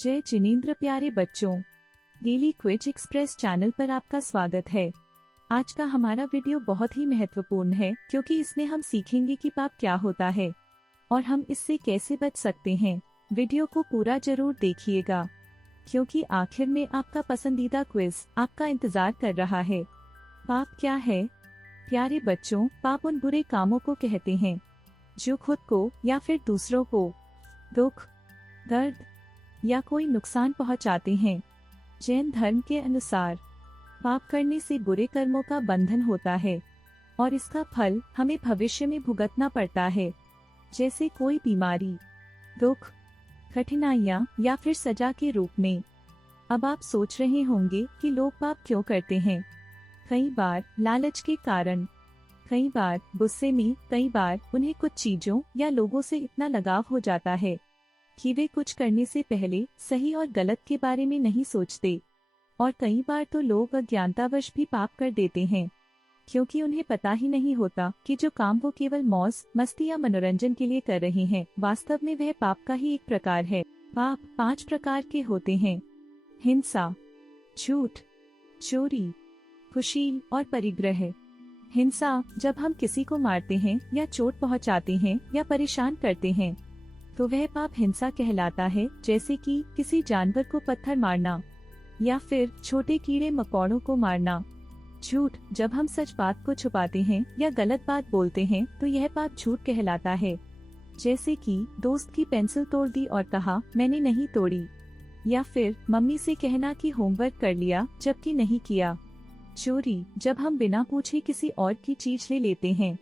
जय जिनेंद्र प्यारे बच्चों, डेली क्विज एक्सप्रेस चैनल पर आपका स्वागत है। आज का हमारा वीडियो बहुत ही महत्वपूर्ण है क्योंकि इसमें हम सीखेंगे कि पाप क्या होता है और हम इससे कैसे बच सकते हैं। वीडियो को पूरा जरूर देखिएगा क्योंकि आखिर में आपका पसंदीदा क्विज आपका इंतजार कर रहा है। पाप क्या है? प्यारे बच्चों, पाप उन बुरे कामों को कहते हैं जो खुद को या फिर दूसरों को दुख, दर्द या कोई नुकसान पहुंचाते हैं। जैन धर्म के अनुसार पाप करने से बुरे कर्मों का बंधन होता है और इसका फल हमें भविष्य में भुगतना पड़ता है, जैसे कोई बीमारी, दुख, कठिनाइयाँ या फिर सजा के रूप में। अब आप सोच रहे होंगे कि लोग पाप क्यों करते हैं। कई बार लालच के कारण, कई बार गुस्से में, कई बार उन्हें कुछ चीजों या लोगों से इतना लगाव हो जाता है कि वे कुछ करने से पहले सही और गलत के बारे में नहीं सोचते। और कई बार तो लोग अज्ञानतावश भी पाप कर देते हैं क्योंकि उन्हें पता ही नहीं होता कि जो काम वो केवल मौज मस्ती या मनोरंजन के लिए कर रहे हैं, वास्तव में वह पाप का ही एक प्रकार है। पाप 5 प्रकार के होते हैं: हिंसा, झूठ, चोरी, कुशील और परिग्रह। हिंसा, जब हम किसी को मारते हैं या चोट पहुंचाते हैं या परेशान करते हैं तो वह पाप हिंसा कहलाता है, जैसे कि किसी जानवर को पत्थर मारना या फिर छोटे कीड़े मकोड़ों को मारना। झूठ, जब हम सच बात को छुपाते हैं या गलत बात बोलते हैं तो यह पाप झूठ कहलाता है, जैसे कि दोस्त की पेंसिल तोड़ दी और कहा मैंने नहीं तोड़ी, या फिर मम्मी से कहना कि होमवर्क कर लिया जबकि नहीं किया। चोरी, जब हम बिना पूछे किसी और की चीज ले लेते हैं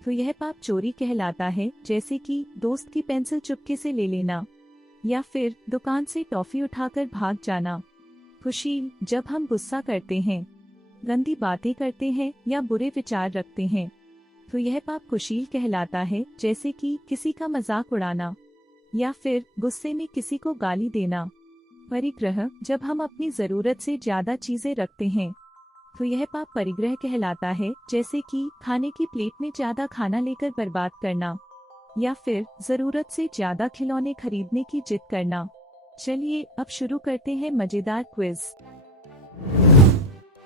तो यह पाप चोरी कहलाता है, जैसे कि दोस्त की पेंसिल चुपके से ले लेना या फिर दुकान से टॉफी उठाकर भाग जाना। कुशील, जब हम गुस्सा करते हैं, गंदी बातें करते हैं या बुरे विचार रखते हैं तो यह पाप कुशील कहलाता है, जैसे कि किसी का मजाक उड़ाना या फिर गुस्से में किसी को गाली देना। परिग्रह, जब हम अपनी जरूरत से ज्यादा चीजें रखते हैं तो यह पाप परिग्रह कहलाता है, जैसे कि खाने की प्लेट में ज्यादा खाना लेकर बर्बाद करना या फिर जरूरत से ज्यादा खिलौने खरीदने की जिद करना। चलिए अब शुरू करते हैं मजेदार क्विज।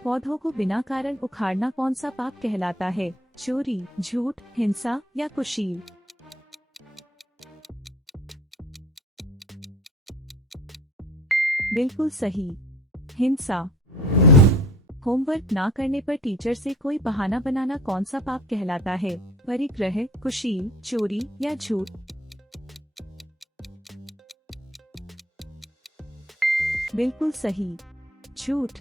पौधों को बिना कारण उखाड़ना कौन सा पाप कहलाता है? चोरी, झूठ, हिंसा या कुशील? बिल्कुल सही, हिंसा। होमवर्क ना करने पर टीचर से कोई बहाना बनाना कौन सा पाप कहलाता है? परिग्रह, कुशील, चोरी या झूठ? बिल्कुल सही, झूठ।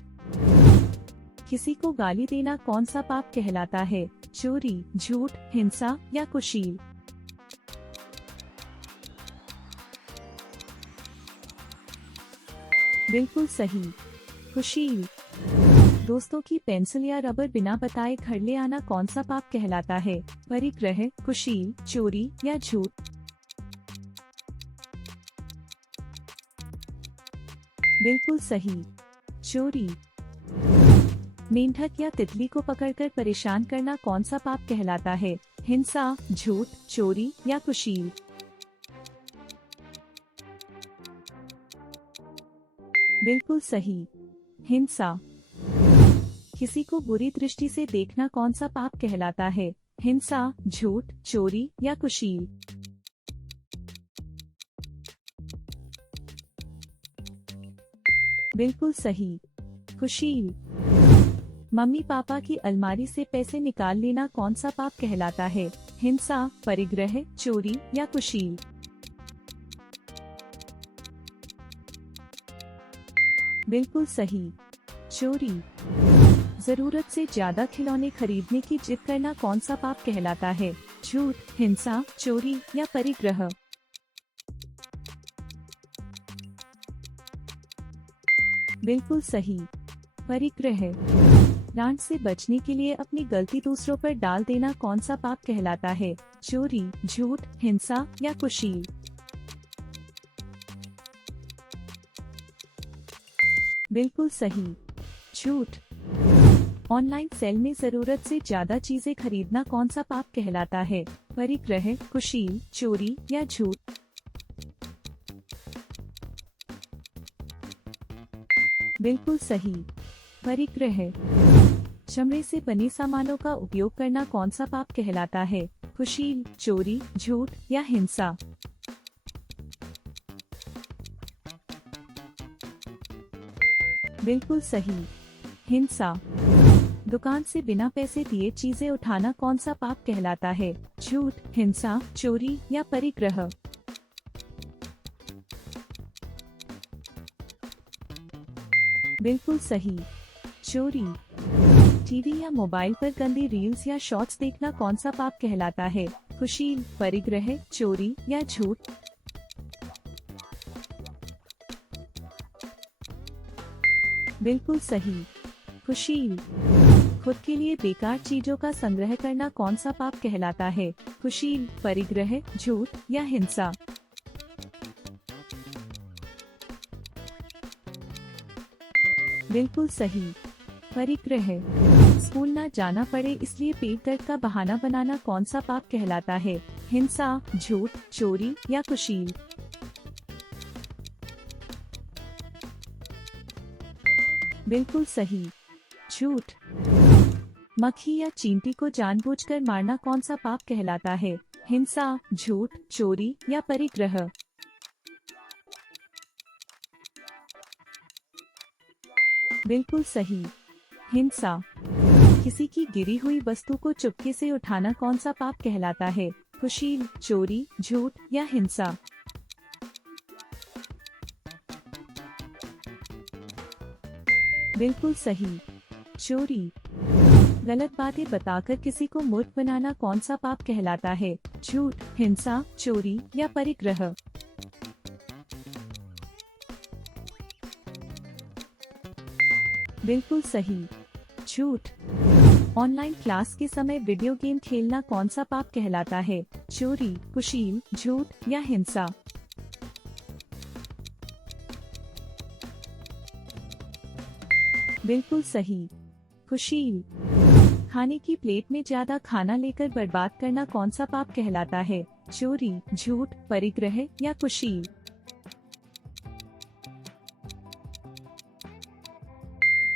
किसी को गाली देना कौन सा पाप कहलाता है? चोरी, झूठ, हिंसा या कुशील? बिल्कुल सही, कुशील। दोस्तों की पेंसिल या रबर बिना बताए घर ले आना कौन सा पाप कहलाता है? परिग्रह, कुशील, चोरी या झूठ? बिल्कुल सही, चोरी। मेंढक या तितली को पकड़कर परेशान करना कौन सा पाप कहलाता है? हिंसा, झूठ, चोरी या कुशील? बिल्कुल सही, हिंसा। किसी को बुरी दृष्टि से देखना कौन सा पाप कहलाता है? हिंसा, झूठ, चोरी या कुशील? बिल्कुल सही, कुशील। मम्मी पापा की अलमारी से पैसे निकाल लेना कौन सा पाप कहलाता है? हिंसा, परिग्रह, चोरी या कुशील? बिल्कुल सही, चोरी। जरूरत से ज्यादा खिलौने खरीदने की जिद करना कौन सा पाप कहलाता है? झूठ, हिंसा, चोरी या परिग्रह? बिल्कुल सही, परिग्रह। डांट से बचने के लिए अपनी गलती दूसरों पर डाल देना कौन सा पाप कहलाता है? चोरी, झूठ, हिंसा या कुशील? बिल्कुल सही, झूठ। ऑनलाइन सेल में जरूरत से ज्यादा चीजें खरीदना कौन सा पाप कहलाता है? परिग्रह, कुशील, चोरी या झूठ? बिल्कुल सही। परिग्रह। चमड़े से बने सामानों का उपयोग करना कौन सा पाप कहलाता है? कुशील, चोरी, झूठ या हिंसा? बिल्कुल सही। हिंसा। दुकान से बिना पैसे दिए चीजें उठाना कौन सा पाप कहलाता है? झूठ, हिंसा, चोरी या परिग्रह? बिल्कुल सही। चोरी। टीवी या मोबाइल पर गंदी रील्स या शॉर्ट्स देखना कौन सा पाप कहलाता है? कुशील, परिग्रह, चोरी या झूठ? बिल्कुल सही। कुशील। खुद के लिए बेकार चीजों का संग्रह करना कौन सा पाप कहलाता है? कुशील, परिग्रह, झूठ या हिंसा? बिल्कुल सही। परिग्रह। स्कूल ना जाना पड़े इसलिए पेट दर्द का बहाना बनाना कौन सा पाप कहलाता है? हिंसा, झूठ, चोरी या कुशील? बिल्कुल सही। झूठ। मक्खी या चींटी को जानबूझकर मारना कौन सा पाप कहलाता है? हिंसा, झूठ, चोरी या परिग्रह? बिल्कुल सही। हिंसा। किसी की गिरी हुई वस्तु को चुपके से उठाना कौन सा पाप कहलाता है? कुशील, चोरी, झूठ या हिंसा? बिल्कुल सही। चोरी। गलत बातें बताकर किसी को मूर्ख बनाना कौन सा पाप कहलाता है? झूठ, हिंसा, चोरी या परिग्रह? बिल्कुल सही। झूठ। ऑनलाइन क्लास के समय वीडियो गेम खेलना कौन सा पाप कहलाता है? चोरी, कुशील, झूठ या हिंसा? बिल्कुल सही। कुशील। खाने की प्लेट में ज्यादा खाना लेकर बर्बाद करना कौन सा पाप कहलाता है? चोरी, झूठ, परिग्रह या कुशील?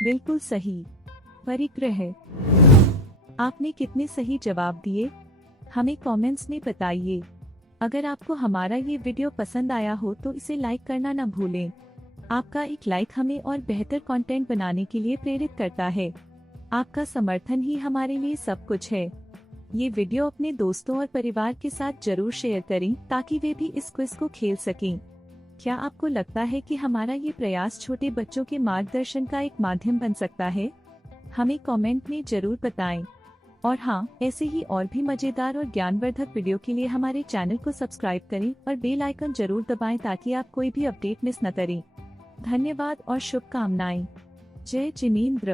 बिल्कुल सही। परिग्रह। आपने कितने सही जवाब दिए, हमें कमेंट्स में बताइए। अगर आपको हमारा ये वीडियो पसंद आया हो तो इसे लाइक करना न भूलें। आपका एक लाइक हमें और बेहतर कंटेंट बनाने के लिए प्रेरित करता है। आपका समर्थन ही हमारे लिए सब कुछ है। ये वीडियो अपने दोस्तों और परिवार के साथ जरूर शेयर करें ताकि वे भी इस क्विज को खेल सकें। क्या आपको लगता है कि हमारा ये प्रयास छोटे बच्चों के मार्गदर्शन का एक माध्यम बन सकता है? हमें कमेंट में जरूर बताएं। और हाँ, ऐसे ही और भी मजेदार और ज्ञानवर्धक वीडियो के लिए हमारे चैनल को सब्सक्राइब करें और बेल आइकन जरूर दबाएं ताकि आप कोई भी अपडेट मिस न करें। धन्यवाद और शुभकामनाएं। जय जिनेंद्र।